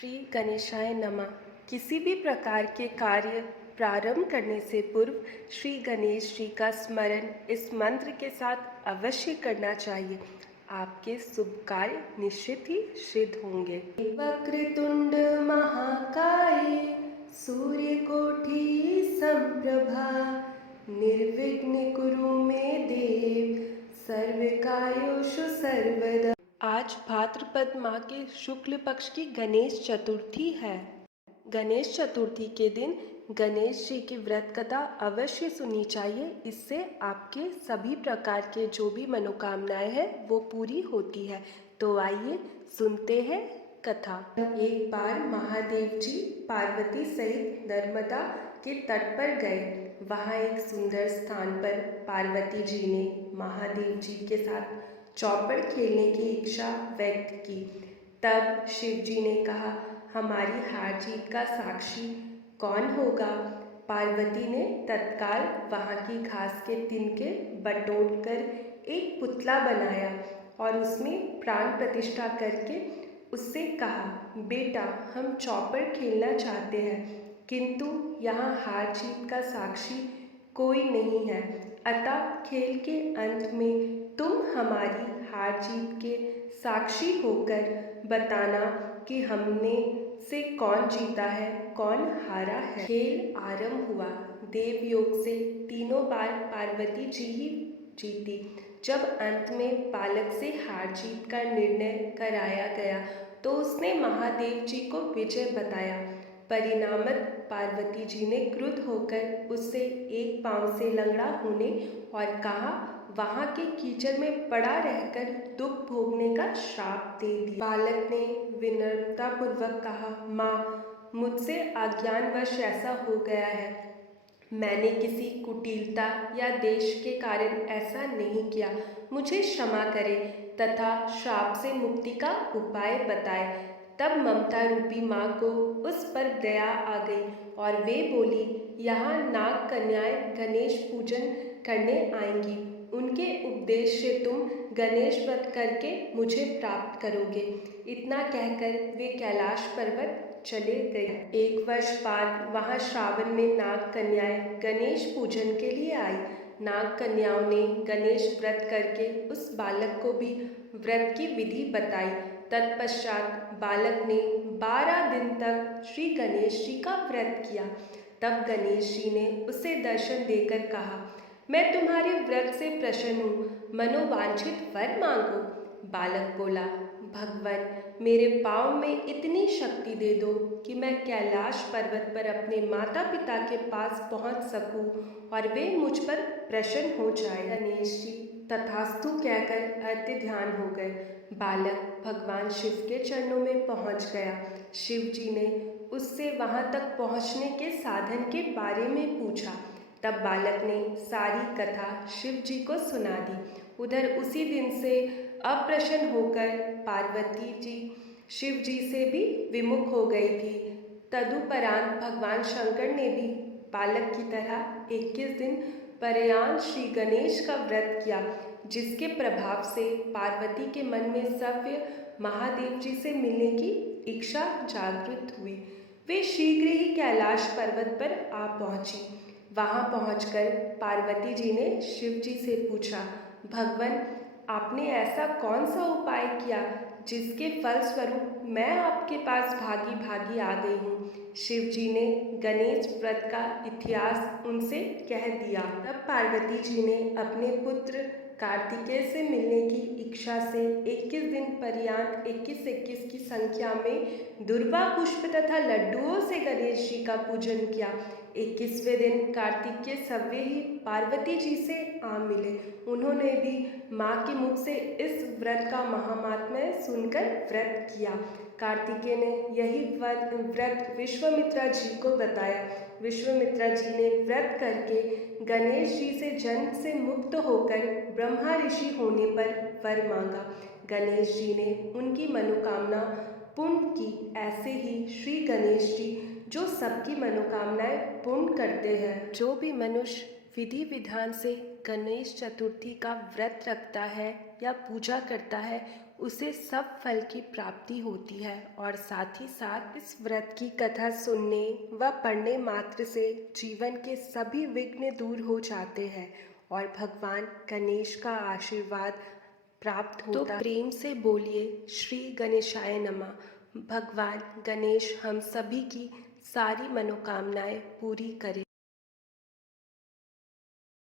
श्री गणेशाय नमः। किसी भी प्रकार के कार्य प्रारंभ करने से पूर्व श्री गणेश जी का स्मरण इस मंत्र के साथ अवश्य करना चाहिए। आपके शुभ कार्य निश्चित ही सिद्ध होंगे। वक्रतुंड महाकाय सूर्यकोटि संप्रभा निर्विघ्न कुरु मे देव सर्वकार्येषु सर्वदा। आज भाद्रपद माह के शुक्ल पक्ष की गणेश चतुर्थी है। गणेश चतुर्थी के दिन गणेश जी की व्रत कथा अवश्य सुननी चाहिए। इससे आपके सभी प्रकार के जो भी मनोकामनाएं हैं वो पूरी होती है। तो आइए सुनते हैं कथा। एक बार महादेव जी पार्वती सहित नर्मदा के तट पर गए। वहाँ एक सुंदर स्थान पर पार्वती जी ने महादेव जी के साथ चौपड़ खेलने की इच्छा व्यक्त की। तब शिव जी ने कहा, हमारी हार जीत का साक्षी कौन होगा? पार्वती ने तत्काल वहाँ की घास के तिनके बटोरकर एक पुतला बनाया और उसमें प्राण प्रतिष्ठा करके उससे कहा, बेटा हम चौपड़ खेलना चाहते हैं, किंतु यहाँ हार जीत का साक्षी कोई नहीं है, अतः खेल के अंत में तुम हमारी हार जीत के साक्षी होकर बताना कि हमने से कौन जीता है कौन हारा है। खेल आरंभ हुआ। देवयोग से तीनों बार पार्वती जी ही जीती। जब अंत में बालक से हार जीत का निर्णय कराया गया तो उसने महादेव जी को विजय बताया। परिणामत पार्वती जी ने क्रुद्ध होकर उससे एक पांव से लंगड़ा होने और कहा, वहाँ के कीचड़ में पड़ा रहकर दुख भोगने का श्राप दे दिया। बालक ने विनम्रतापूर्वक कहा, माँ मुझसे अज्ञानवश ऐसा हो गया है। मैंने किसी कुटिलता या देश के कारण ऐसा नहीं किया। मुझे क्षमा करें तथा श्राप से मुक्ति का उपाय बताए। तब ममता रूपी माँ को उस पर दया आ गई और वे बोली, यहाँ नाग कन्याएं गणेश पूजन करने आएंगी। उनके उपदेश से तुम गणेश व्रत करके मुझे प्राप्त करोगे। इतना कहकर वे कैलाश पर्वत चले गए। एक वर्ष बाद वहाँ श्रावण में नाग कन्याएं गणेश पूजन के लिए आई। नाग कन्याओं ने गणेश व्रत करके उस बालक को भी व्रत की विधि बताई। तत्पश्चात बालक ने 12 दिन तक श्री गणेश जी का व्रत किया। तब गणेश जी ने उसे दर्शन देकर कहा, मैं तुम्हारे व्रत से प्रसन्न हूँ, मनोवांछित वर मांगो। बालक बोला, भगवान मेरे पाँव में इतनी शक्ति दे दो कि मैं कैलाश पर्वत पर अपने माता पिता के पास पहुँच सकूं और वे मुझ पर प्रसन्न हो जाए। गणेश जी तथास्तु कहकर अर्ध्य ध्यान हो गए। बालक भगवान शिव के चरणों में पहुँच गया। शिव जी ने उससे वहाँ तक पहुँचने के साधन के बारे में पूछा। तब बालक ने सारी कथा शिव जी को सुना दी। उधर उसी दिन से अप्रसन्न होकर पार्वती जी शिव जी से भी विमुख हो गई थी। तदुपरांत भगवान शंकर ने भी बालक की तरह 21 दिन पर्यंत श्री गणेश का व्रत किया, जिसके प्रभाव से पार्वती के मन में सव्य महादेव जी से मिलने की इच्छा जागृत हुई। वे शीघ्र ही कैलाश पर्वत पर आ पहुंची। वहां पहुंचकर पार्वती जी ने शिव जी से पूछा, भगवान आपने ऐसा कौन सा उपाय किया जिसके फलस्वरूप मैं आपके पास भागी भागी आ गई हूँ? शिव जी ने गणेश व्रत का इतिहास उनसे कह दिया। तब पार्वती जी ने अपने पुत्र कार्तिकेय से मिलने की इच्छा से 21 दिन पर्यंत 21-21 की संख्या में दुर्वा पुष्प तथा लड्डुओं से गणेश जी का पूजन किया। 21वें दिन कार्तिकेय सवेरे ही पार्वती जी से आ मिले। उन्होंने भी माँ के मुख से इस व्रत का महात्म्य सुनकर व्रत किया। कार्तिकेय ने यही व्रत विश्वामित्रा जी को बताया। विश्वामित्रा जी ने व्रत करके गणेश जी से जन्म से मुक्त होकर ब्रह्मा ऋषि होने पर वर मांगा। गणेश जी ने उनकी मनोकामना पूर्ण की। ऐसे ही श्री गणेश जी जो सबकी मनोकामनाएं पूर्ण करते हैं। जो भी मनुष्य विधि विधान से गणेश चतुर्थी का व्रत रखता है या पूजा करता है, उसे सब फल की प्राप्ति होती है और साथ ही साथ इस व्रत की कथा सुनने व पढ़ने मात्र से जीवन के सभी विघ्न दूर हो जाते हैं और भगवान गणेश का आशीर्वाद प्राप्त होता तो प्रेम से बोलिए श्री गणेशाय नमः। भगवान गणेश हम सभी की सारी मनोकामनाएं पूरी करें।